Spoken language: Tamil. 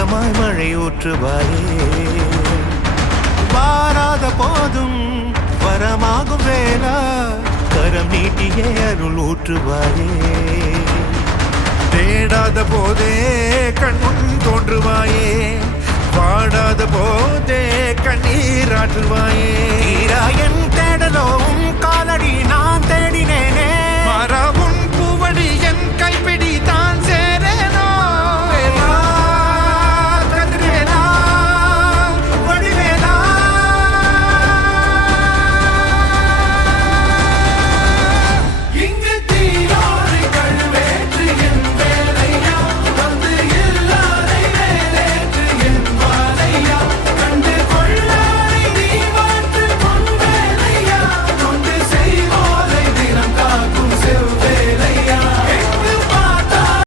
ஏக்கமாய் மழை ஊற்றுவாயே. வாராத போதும் வரமாகும் வேளா கரம் நீட்டியே அருள் ஊற்றுவாயே. தேடாத போதே கண்முன் தோன்றுவாயே, வாடாத போதே கண்ணீராற்றுவாயே. தீரா என் தேடலோ உன் காலடி நான் தேடினேனே,